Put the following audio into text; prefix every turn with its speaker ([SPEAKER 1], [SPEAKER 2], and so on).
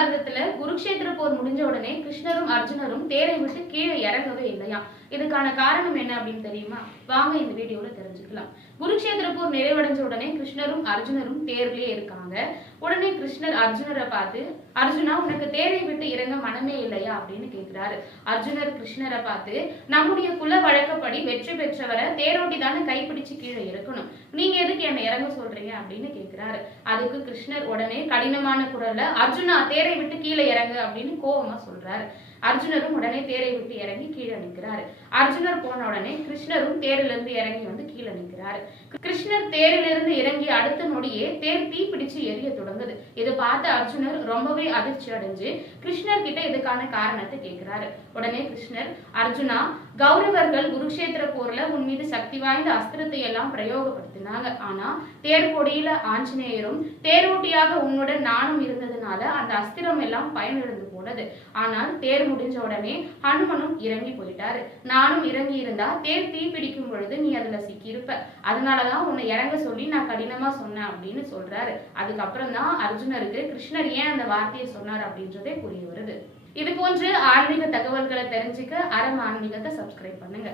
[SPEAKER 1] மகாபாரதத்துல குருக்ஷேத்திர போர் முடிஞ்ச உடனே கிருஷ்ணரும் அர்ஜுனரும் தேரை விட்டு கீழே இறங்கவே இல்லையா? இதுக்கான காரணம் என்ன அப்படின்னு தெரியுமா? வாங்க இந்த வீடியோல தெரிஞ்சுக்கலாம். குருக்ஷேத்திர போர் நிறைவடைஞ்ச உடனே கிருஷ்ணரும் அர்ஜுனரும் தேர்லயே இருக்காங்க. உடனே கிருஷ்ணர் அர்ஜுனரை பார்த்து அர்ஜுனா உனக்கு தேரை விட்டு இறங்க மனமே இல்லையா? அப்படின்னு கேக்குறாரு. அர்ஜுனர் கிருஷ்ணரை பார்த்து நம்முடைய குல வழக்கப்படி வெற்றி பெற்றவரை தேரோட்டி தானே கைப்பிடிச்சு கீழே இறக்கணும். நீங்க எதுக்கு என்ன இறங்க சொல்றீங்க? அப்படின்னு கேக்குறாரு. அதுக்கு கிருஷ்ணர் உடனே கடினமான குரல்ல அர்ஜுனா தேரை விட்டு கீழே இறங்கு அப்படின்னு கோவமா சொல்றாரு. அர்ஜுனரும் உடனே தேரை விட்டு இறங்கி கீழே நிற்கிறார். அர்ஜுனர் போன உடனே கிருஷ்ணரும் தேரிலிருந்து இறங்கி வந்து கீழே நிற்கிறார். கிருஷ்ணர் தேரிலிருந்து இறங்கி அடுத்த நொடியே தேர் தீ பிடிச்சு எரிய தொடங்குது. இதை பார்த்த அர்ஜுனர் ரொம்பவே அதிர்ச்சி அடைஞ்சு கிருஷ்ணர் கிட்ட இதுக்கான காரணத்தை கேட்கிறாரு. உடனே கிருஷ்ணர் அர்ஜுனா கௌரவர்கள் குருக்ஷேத்திர போர்ல உன் மீது சக்தி வாய்ந்த அஸ்திரத்தை எல்லாம் பிரயோகப்படுத்தினாங்க. ஆனா தேர் கொடியில ஆஞ்சநேயரும் தேரோட்டியாக உன்னுடன் நானும் இருந்ததுனால அந்த அஸ்திரம் எல்லாம் பயனிழந்து போனது. ஆனால் தேர் முடிஞ்ச உடனே ஹனுமனும் இறங்கி போயிட்டாரு. நானும் இறங்கி இருந்தா தேர் தீ பிடிக்கும் பொழுது நீ அதுல சிக்கியிருப்ப. அதனாலதான் உன்னை இறங்க சொல்லி நான் கடினமா சொன்னேன் அப்படின்னு சொல்றாரு. அதுக்கப்புறம் தான் அர்ஜுனருக்கு கிருஷ்ணர் ஏன் அந்த வார்த்தையை சொன்னார்? அப்படின்றதே புரிய வருது. இது போன்று ஆன்மீக தகவல்களை தெரிஞ்சுக்க அறம் ஆன்மீகத்தை சப்ஸ்கிரைப் பண்ணுங்க.